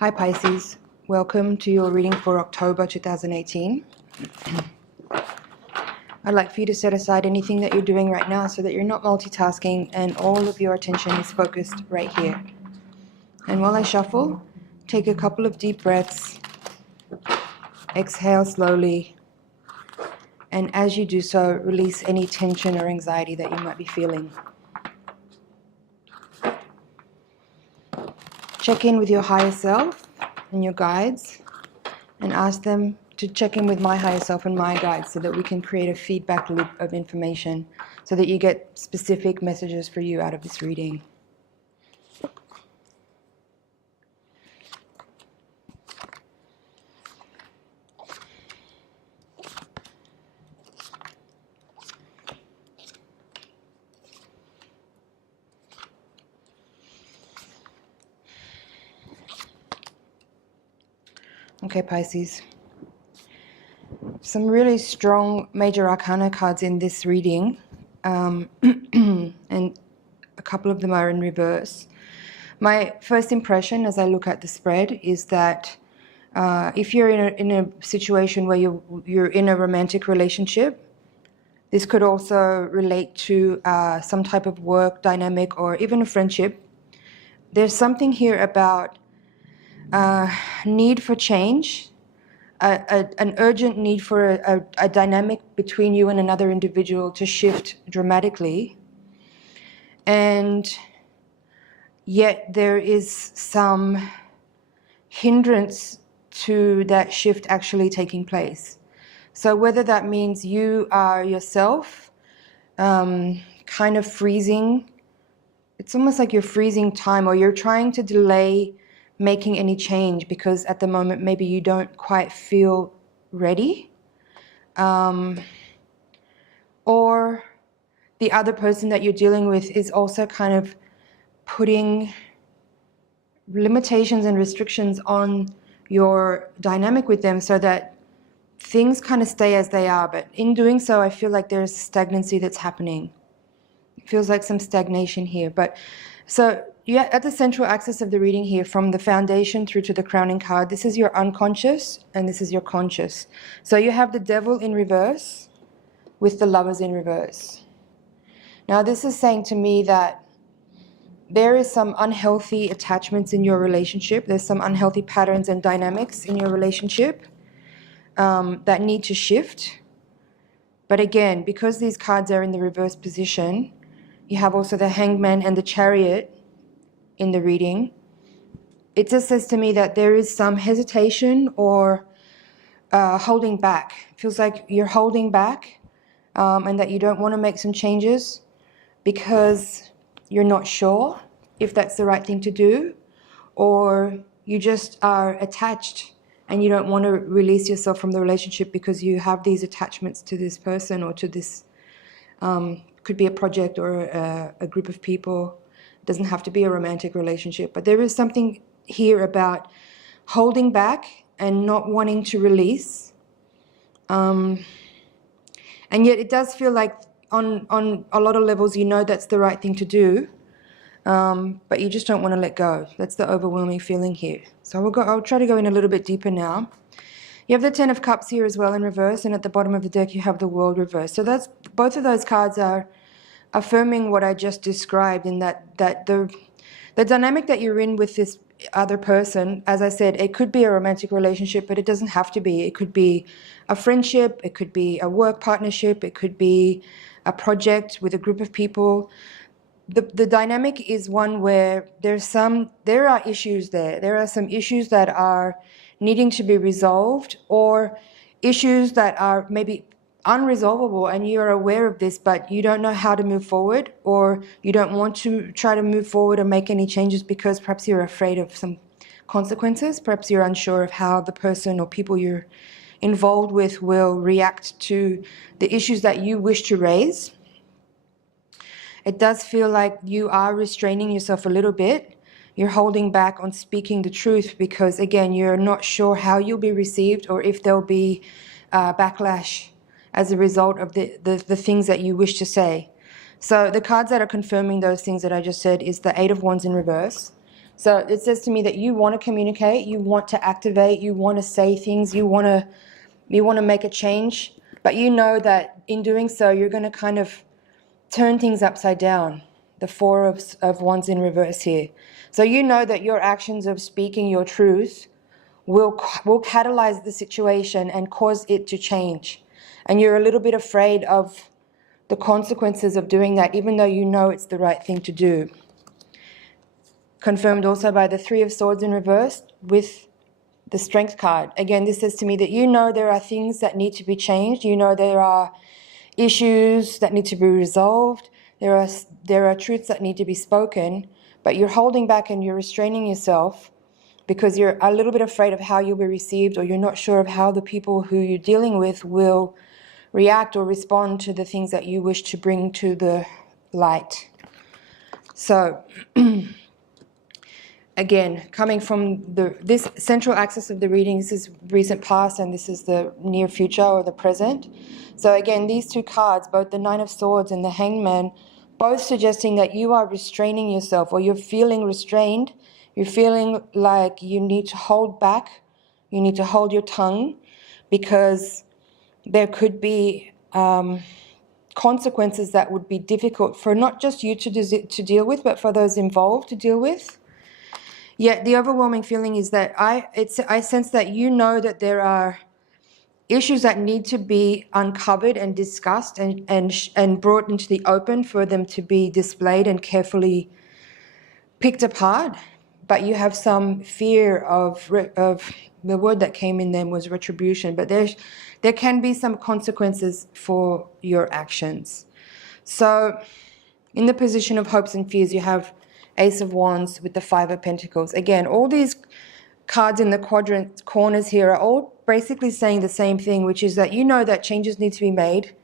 Hi Pisces, welcome to your reading for October 2018. I'd like for you to set aside anything that you're doing right now so that you're not multitasking and all of your attention is focused right here. And while I shuffle, take a couple of deep breaths, exhale slowly, and as you do so, release any tension or anxiety that you might be feeling. Check in with your higher self and your guides and ask them to check in with my higher self and my guides so that we can create a feedback loop of information so that you get specific messages for you out of this reading. Okay, Pisces. Some really strong major arcana cards in this reading, and a couple of them are in reverse. My first impression as I look at the spread is that if you're in a situation where you're in a romantic relationship, this could also relate to some type of work dynamic or even a friendship. There's something here about need for change, an urgent need for a dynamic between you and another individual to shift dramatically. And yet there is some hindrance to that shift actually taking place. So whether that means you are yourself kind of freezing, it's almost like you're freezing time, or you're trying to delay making any change because at the moment maybe you don't quite feel ready, or the other person that you're dealing with is also kind of putting limitations and restrictions on your dynamic with them so that things kind of stay as they are. But in doing so, I feel like there's stagnancy that's happening. It feels like some stagnation here. But so you're at the central axis of the reading here, from the foundation through to the crowning card. This is your unconscious and this is your conscious. So you have the Devil in reverse with the Lovers in reverse. Now this is saying to me that there is some unhealthy attachments in your relationship. There's some unhealthy patterns and dynamics in your relationship that need to shift. But again, because these cards are in the reverse position, you have also the Hangman and the Chariot in the reading. It just says to me that there is some hesitation or holding back. It feels like you're holding back and that you don't want to make some changes because you're not sure if that's the right thing to do, or you just are attached and you don't want to release yourself from the relationship because you have these attachments to this person or to this, could be a project or a group of people. It doesn't have to be a romantic relationship, but there is something here about holding back and not wanting to release. And yet it does feel like on a lot of levels you know that's the right thing to do, but you just don't want to let go. That's the overwhelming feeling here. So I'll try to go in a little bit deeper now. You have the Ten of Cups here as well in reverse, and at the bottom of the deck you have the World reverse. So that's both of those cards are affirming what I just described, in that the dynamic that you're in with this other person, as I said, it could be a romantic relationship, but it doesn't have to be. It could be a friendship, it could be a work partnership, it could be a project with a group of people. The dynamic is one where there are issues there. There are some issues that are needing to be resolved, or issues that are maybe unresolvable and you're aware of this, but you don't know how to move forward, or you don't want to try to move forward or make any changes because perhaps you're afraid of some consequences. Perhaps you're unsure of how the person or people you're involved with will react to the issues that you wish to raise. It does feel like you are restraining yourself a little bit. You're holding back on speaking the truth because, again, you're not sure how you'll be received or if there'll be backlash as a result of the things that you wish to say. So the cards that are confirming those things that I just said is the Eight of Wands in reverse, So it says to me that you want to communicate, you want to activate, you want to say things, you want to make a change, but you know that in doing so, you're going to kind of turn things upside down. The Four of Wands in reverse here. So you know that your actions of speaking your truth will catalyze the situation and cause it to change. And you're a little bit afraid of the consequences of doing that, even though you know it's the right thing to do. Confirmed also by the Three of Swords in reverse with the Strength card. Again, this says to me that you know there are things that need to be changed. You know there are issues that need to be resolved. There are truths that need to be spoken, but you're holding back and you're restraining yourself because you're a little bit afraid of how you'll be received, or you're not sure of how the people who you're dealing with will react or respond to the things that you wish to bring to the light. So again, coming from this central axis of the reading, this is recent past and this is the near future or the present. So again, these two cards, both the Nine of Swords and the Hangman, both suggesting that you are restraining yourself, or you're feeling restrained. You're feeling like you need to hold back. You need to hold your tongue because there could be consequences that would be difficult for not just you to deal with, but for those involved to deal with. Yet the overwhelming feeling is that I sense that you know that there are issues that need to be uncovered and discussed and brought into the open for them to be displayed and carefully picked apart. But you have some fear of the word that came in them was retribution. But there can be some consequences for your actions. So in the position of hopes and fears, you have Ace of Wands with the Five of Pentacles. Again, all these cards in the quadrant corners here are all basically saying the same thing, which is that you know that changes need to be made.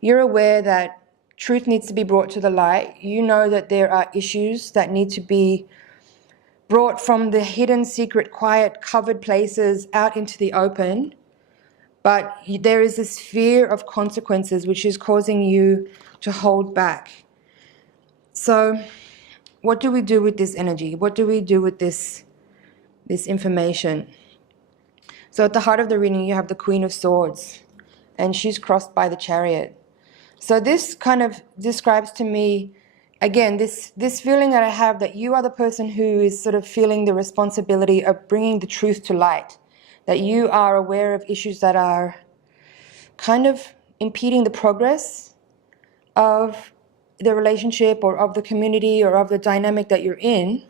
You're aware that truth needs to be brought to the light. You know that there are issues that need to be brought from the hidden, secret, quiet, covered places out into the open. But there is this fear of consequences which is causing you to hold back. So what do we do with this energy? What do we do with this information? So at the heart of the reading, you have the Queen of Swords, and she's crossed by the Chariot. So this kind of describes to me, again, this feeling that I have that you are the person who is sort of feeling the responsibility of bringing the truth to light, that you are aware of issues that are kind of impeding the progress of the relationship or of the community or of the dynamic that you're in.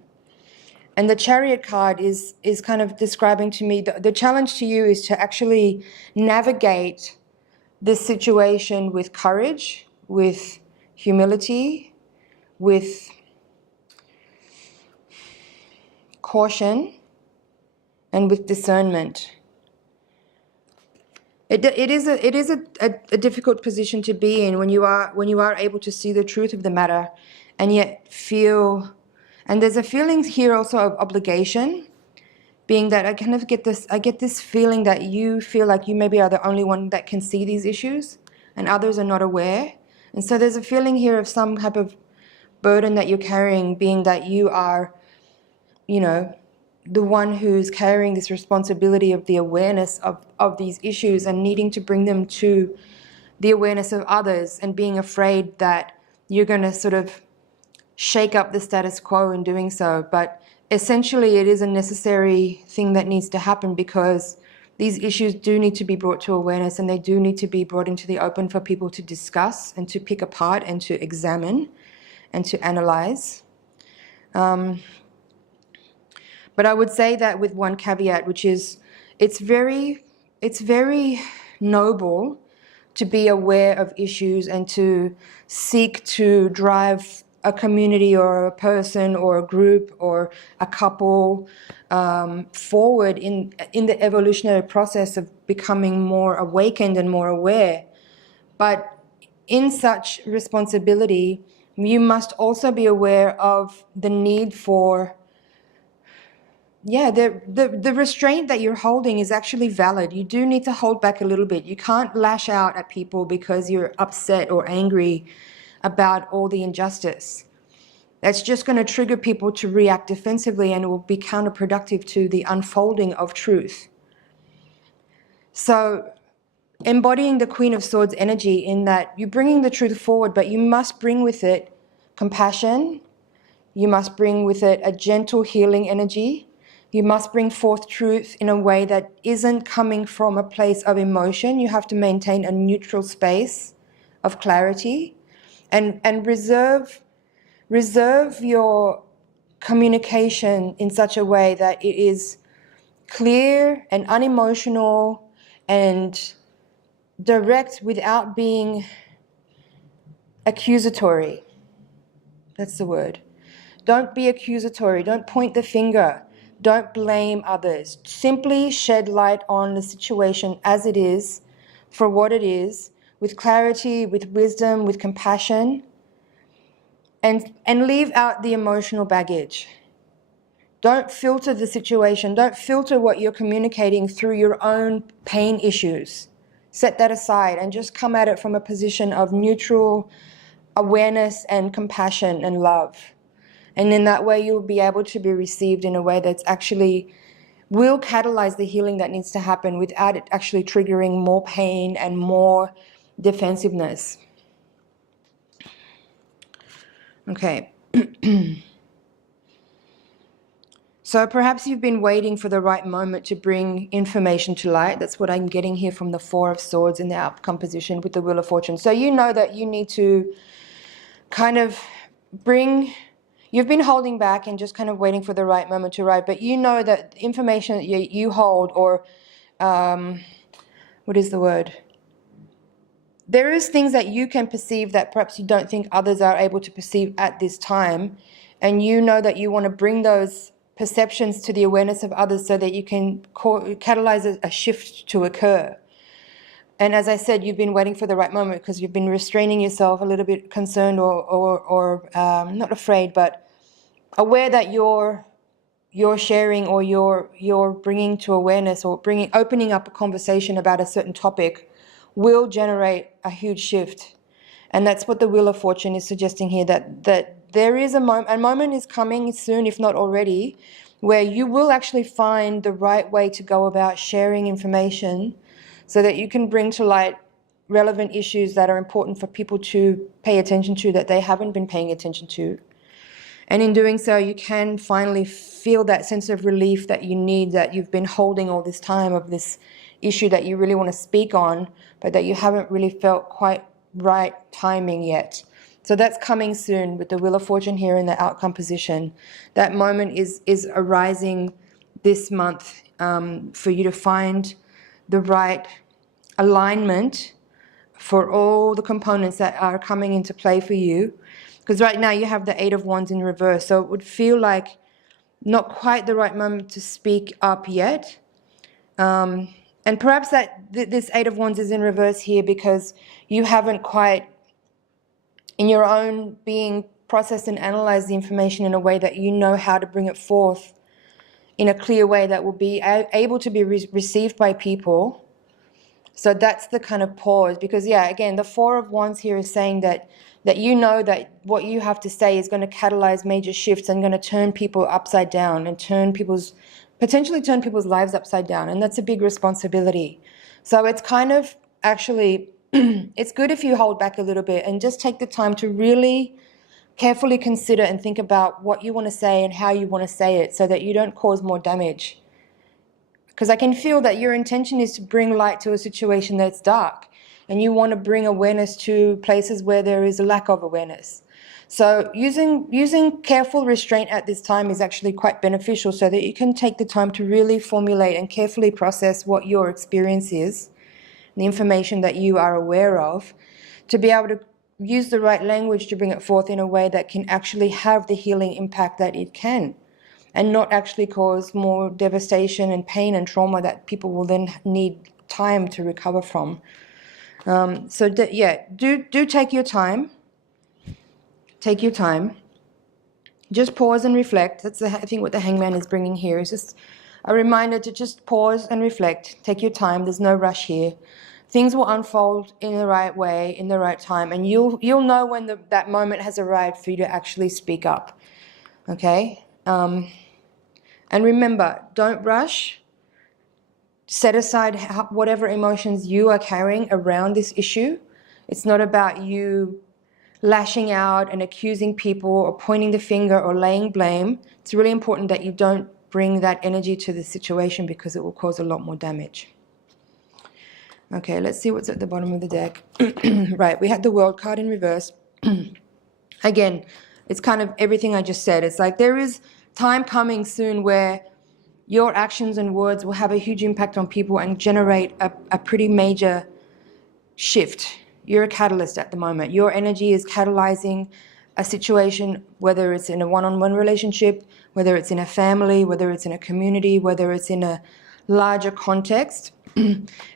And the Chariot card is kind of describing to me the challenge to you is to actually navigate this situation with courage, with humility, with caution, and with discernment. It is a difficult position to be in when you are able to see the truth of the matter, and yet feel. And there's a feeling here also of obligation, being that I get this feeling that you feel like you maybe are the only one that can see these issues and others are not aware. And so there's a feeling here of some type of burden that you're carrying, being that you are, the one who's carrying this responsibility of the awareness of these issues and needing to bring them to the awareness of others, and being afraid that you're going to sort of shake up the status quo in doing so. But essentially it is a necessary thing that needs to happen, because these issues do need to be brought to awareness, and they do need to be brought into the open for people to discuss and to pick apart and to examine and to analyze. But I would say that with one caveat, which is it's very noble to be aware of issues and to seek to drive a community or a person or a group or a couple forward in the evolutionary process of becoming more awakened and more aware. But in such responsibility, you must also be aware of the need for, the restraint that you're holding is actually valid. You do need to hold back a little bit. You can't lash out at people because you're upset or angry about all the injustice. That's just going to trigger people to react defensively, and it will be counterproductive to the unfolding of truth. So embodying the Queen of Swords energy in that you're bringing the truth forward, but you must bring with it compassion. You must bring with it a gentle healing energy. You must bring forth truth in a way that isn't coming from a place of emotion. You have to maintain a neutral space of clarity, and reserve your communication in such a way that it is clear and unemotional and direct without being accusatory. That's the word. Don't be accusatory. Don't point the finger. Don't blame others. Simply shed light on the situation as it is, for what it is, with clarity, with wisdom, with compassion, and leave out the emotional baggage. Don't filter the situation. Don't filter what you're communicating through your own pain issues. Set that aside and just come at it from a position of neutral awareness and compassion and love. And in that way, you'll be able to be received in a way that's actually will catalyze the healing that needs to happen without it actually triggering more pain and more defensiveness. Okay. So perhaps you've been waiting for the right moment to bring information to light. That's what I'm getting here from the Four of Swords in the outcome position with the Wheel of Fortune. So you know that you need to kind of you've been holding back and just kind of waiting for the right moment to arrive, but you know that information that you hold, or what is the word? There is things that you can perceive that perhaps you don't think others are able to perceive at this time, and you know that you want to bring those perceptions to the awareness of others so that you can catalyze a shift to occur. And as I said, you've been waiting for the right moment because you've been restraining yourself, a little bit concerned or not afraid, but aware that you're sharing or you're bringing to awareness or opening up a conversation about a certain topic will generate a huge shift. And that's what the Wheel of Fortune is suggesting here, that there is a moment is coming soon, if not already, where you will actually find the right way to go about sharing information so that you can bring to light relevant issues that are important for people to pay attention to that they haven't been paying attention to. And in doing so, you can finally feel that sense of relief that you need, that you've been holding all this time, of this issue that you really want to speak on, but that you haven't really felt quite right timing yet. So that's coming soon with the Wheel of Fortune here in the outcome position. That moment is arising this month for you to find the right alignment for all the components that are coming into play for you. Because right now you have the Eight of Wands in reverse, so it would feel like not quite the right moment to speak up yet. And perhaps that this Eight of Wands is in reverse here because you haven't quite, in your own being, processed and analyzed the information in a way that you know how to bring it forth in a clear way that will be able to be received by people. So that's the kind of pause, because yeah, again, the Four of Wands here is saying that you know that what you have to say is going to catalyze major shifts and going to turn people upside down and potentially turn people's lives upside down. And that's a big responsibility. So it's kind of actually, it's good if you hold back a little bit and just take the time to really carefully consider and think about what you want to say and how you want to say it so that you don't cause more damage. Because I can feel that your intention is to bring light to a situation that's dark, and you want to bring awareness to places where there is a lack of awareness. So using careful restraint at this time is actually quite beneficial so that you can take the time to really formulate and carefully process what your experience is, the information that you are aware of, to be able to use the right language to bring it forth in a way that can actually have the healing impact that it can, and not actually cause more devastation and pain and trauma that people will then need time to recover from. Do take your time. Take your time. Just pause and reflect. That's I think what the Hangman is bringing here is just a reminder to just pause and reflect. Take your time. There's no rush here. things will unfold in the right way, in the right time, and you'll know when that moment has arrived for you to actually speak up. Okay? And remember, don't rush. Set aside whatever emotions you are carrying around this issue. It's not about you lashing out and accusing people or pointing the finger or laying blame. It's really important that you don't bring that energy to the situation, because it will cause a lot more damage. Okay, let's see what's at the bottom of the deck. Right, we had the World card in reverse. Again, it's kind of everything I just said. It's like there is time coming soon where your actions and words will have a huge impact on people and generate a pretty major shift. You're a catalyst at the moment. Your energy is catalyzing a situation, whether it's in a one-on-one relationship, whether it's in a family, whether it's in a community, whether it's in a larger context.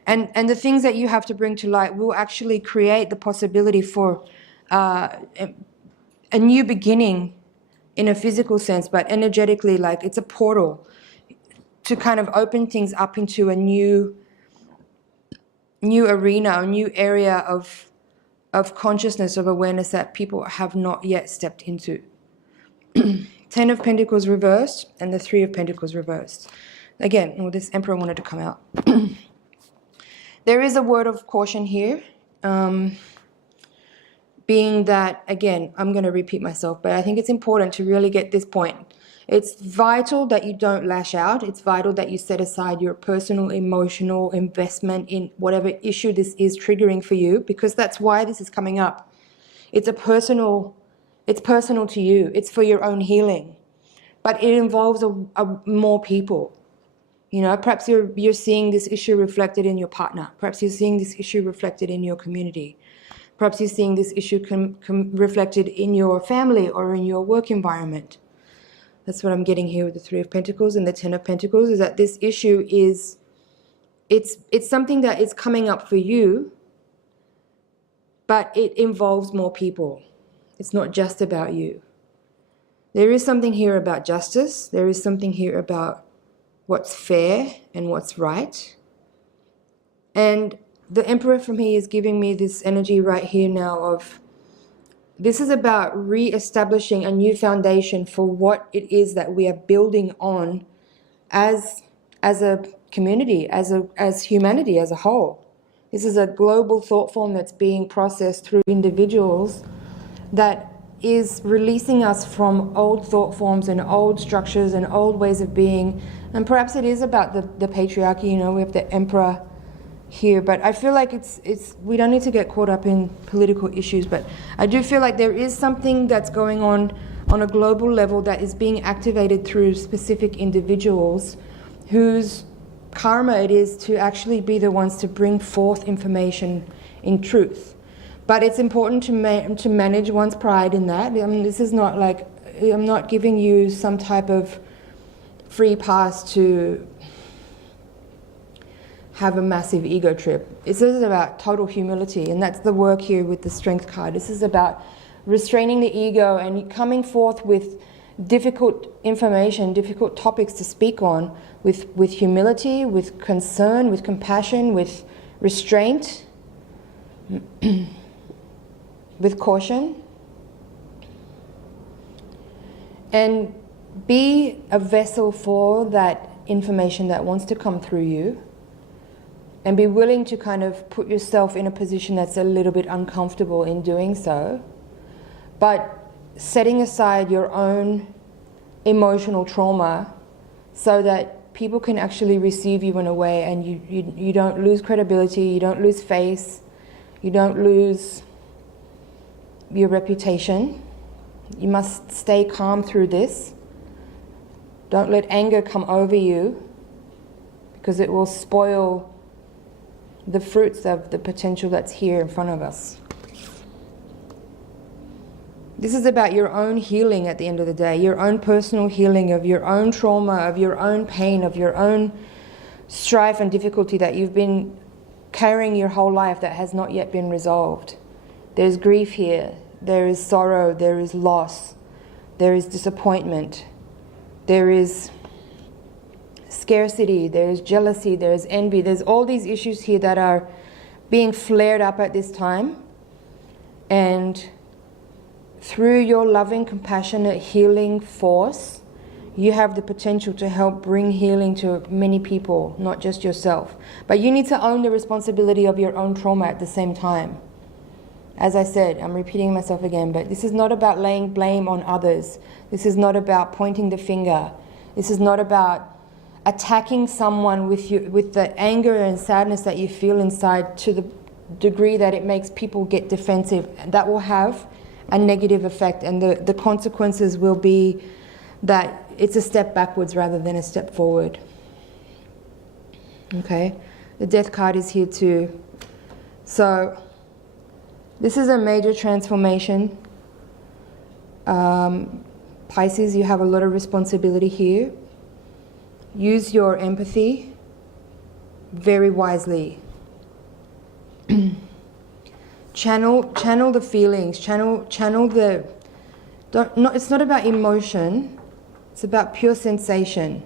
And the things that you have to bring to light will actually create the possibility for a new beginning in a physical sense, but energetically, like it's a portal to kind of open things up into a new arena, a new area of consciousness, of awareness that people have not yet stepped into. 10 of Pentacles reversed and the 3 of Pentacles reversed. Again, well, this Emperor wanted to come out. There is a word of caution here, being that, again, I'm going to repeat myself, but I think it's important to really get this point. It's vital that you don't lash out. It's vital that you set aside your personal emotional investment in whatever issue this is triggering for you, because that's why this is coming up. It's personal to you. It's for your own healing. But it involves more people. You know, perhaps you're seeing this issue reflected in your partner. Perhaps you're seeing this issue reflected in your community. Perhaps you're seeing this issue reflected in your family or in your work environment. That's what I'm getting here with the 3 of Pentacles and the 10 of Pentacles, is that this issue is, it's something that is coming up for you, but it involves more people. It's not just about you. There is something here about justice. There is something here about what's fair and what's right. And the Emperor from here is giving me this energy right here now of, this is about re-establishing a new foundation for what it is that we are building on as a community, as humanity as a whole. This is a global thought form that's being processed through individuals that is releasing us from old thought forms and old structures and old ways of being. And perhaps it is about the patriarchy, you know, we have the Emperor here, but I feel like it's we don't need to get caught up in political issues, but I do feel like there is something that's going on a global level that is being activated through specific individuals whose karma it is to actually be the ones to bring forth information in truth. But it's important to manage one's pride in that. I mean, this is not like, I'm not giving you some type of free pass to have a massive ego trip. This is about total humility, and that's the work here with the Strength card. This is about restraining the ego and coming forth with difficult information, difficult topics to speak on, with humility, with concern, with compassion, with restraint, with caution. And be a vessel for that information that wants to come through you. And be willing to kind of put yourself in a position that's a little bit uncomfortable in doing so. But setting aside your own emotional trauma so that people can actually receive you in a way, and you don't lose credibility, you don't lose face, you don't lose your reputation. You must stay calm through this. Don't let anger come over you, because it will spoil the fruits of the potential that's here in front of us. This is about your own healing at the end of the day, your own personal healing of your own trauma, of your own pain, of your own strife and difficulty that you've been carrying your whole life that has not yet been resolved. There's grief here, there is sorrow, there is loss, there is disappointment, there is scarcity, there is jealousy, there is envy. There's all these issues here that are being flared up at this time. And through your loving, compassionate, healing force, you have the potential to help bring healing to many people, not just yourself. But you need to own the responsibility of your own trauma at the same time. As I said, I'm repeating myself again, but this is not about laying blame on others. This is not about pointing the finger. This is not about attacking someone with the anger and sadness that you feel inside to the degree that it makes people get defensive. That will have a negative effect, and the consequences will be that it's a step backwards rather than a step forward. Okay, the Death card is here too. So this is a major transformation. Pisces, you have a lot of responsibility here. Use your empathy very wisely. Channel the feelings. Channel the. It's not about emotion. It's about pure sensation.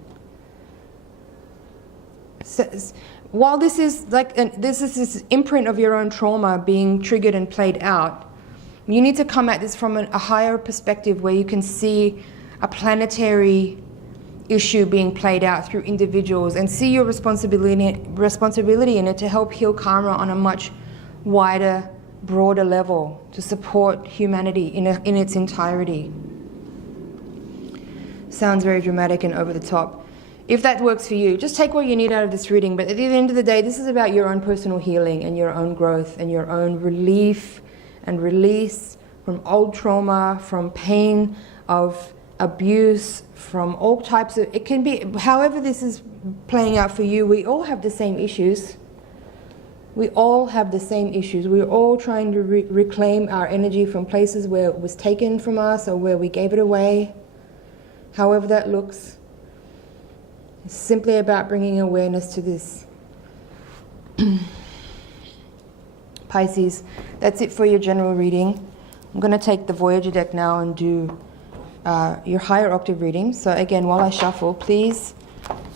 While this is this imprint of your own trauma being triggered and played out, you need to come at this from a higher perspective where you can see a planetary issue being played out through individuals and see your responsibility in it to help heal karma on a much wider, broader level to support humanity in its entirety. Sounds very dramatic and over the top. If that works for you, just take what you need out of this reading. But at the end of the day, this is about your own personal healing and your own growth and your own relief and release from old trauma, from pain of abuse, from all types of, it can be, however this is playing out for you, we all have the same issues. We all have the same issues. We're all trying to reclaim our energy from places where it was taken from us or where we gave it away. However that looks. It's simply about bringing awareness to this. Pisces, that's it for your general reading. I'm going to take the Voyager deck now and do your higher octave reading. So again, while I shuffle, please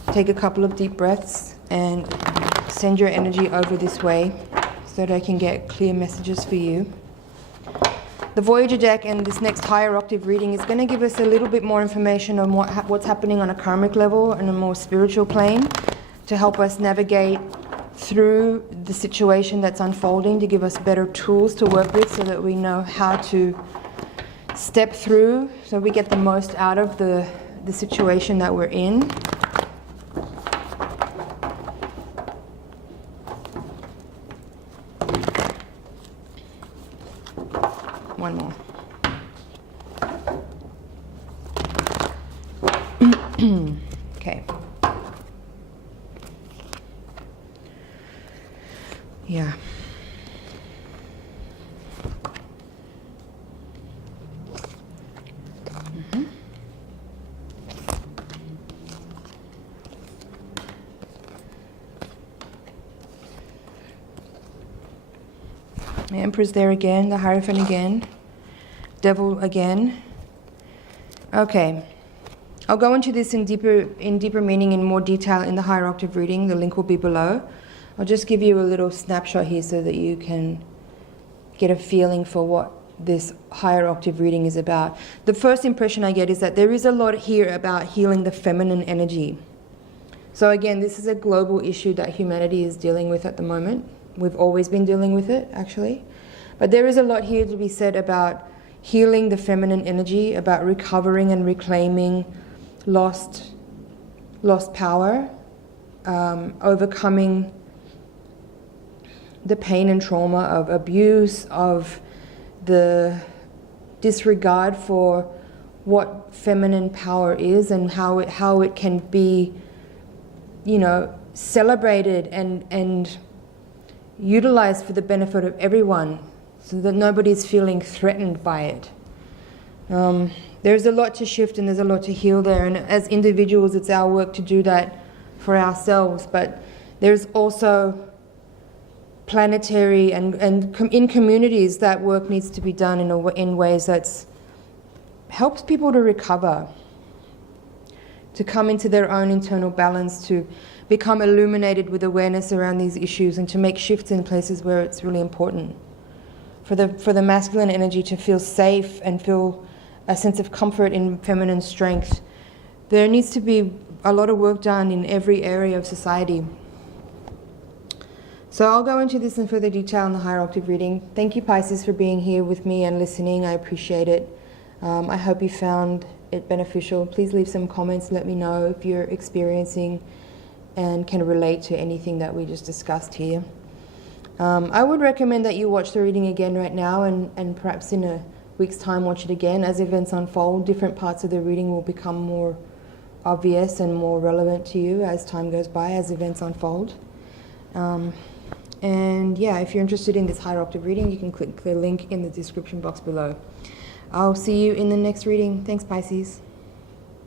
take a couple of deep breaths and send your energy over this way so that I can get clear messages for you. The Voyager deck and this next higher octave reading is going to give us a little bit more information on what's happening on a karmic level and a more spiritual plane to help us navigate through the situation that's unfolding, to give us better tools to work with so that we know how to step through so we get the most out of the situation that we're in. One more. Okay. Yeah. The Emperor's there again, the Hierophant again, Devil again. Okay, I'll go into this in deeper meaning, in more detail in the higher octave reading. The link will be below. I'll just give you a little snapshot here so that you can get a feeling for what this higher octave reading is about. The first impression I get is that there is a lot here about healing the feminine energy. So again, this is a global issue that humanity is dealing with at the moment. We've always been dealing with it, actually. But there is a lot here to be said about healing the feminine energy, about recovering and reclaiming lost power, overcoming the pain and trauma of abuse, of the disregard for what feminine power is and how it can be, celebrated and utilized for the benefit of everyone, so that nobody's feeling threatened by it. There's a lot to shift and there's a lot to heal there, and as individuals it's our work to do that for ourselves, but there's also planetary and in communities that work needs to be done in ways that helps people to recover, to come into their own internal balance, to become illuminated with awareness around these issues and to make shifts in places where it's really important. For the masculine energy to feel safe and feel a sense of comfort in feminine strength, there needs to be a lot of work done in every area of society. So I'll go into this in further detail in the higher octave reading. Thank you, Pisces, for being here with me and listening. I appreciate it. I hope you found it beneficial. Please leave some comments. Let me know if you're experiencing and can relate to anything that we just discussed here. I would recommend that you watch the reading again right now and perhaps in a week's time watch it again. As events unfold, different parts of the reading will become more obvious and more relevant to you as time goes by, as events unfold. And yeah, if you're interested in this higher octave reading, you can click the link in the description box below. I'll see you in the next reading. Thanks, Pisces.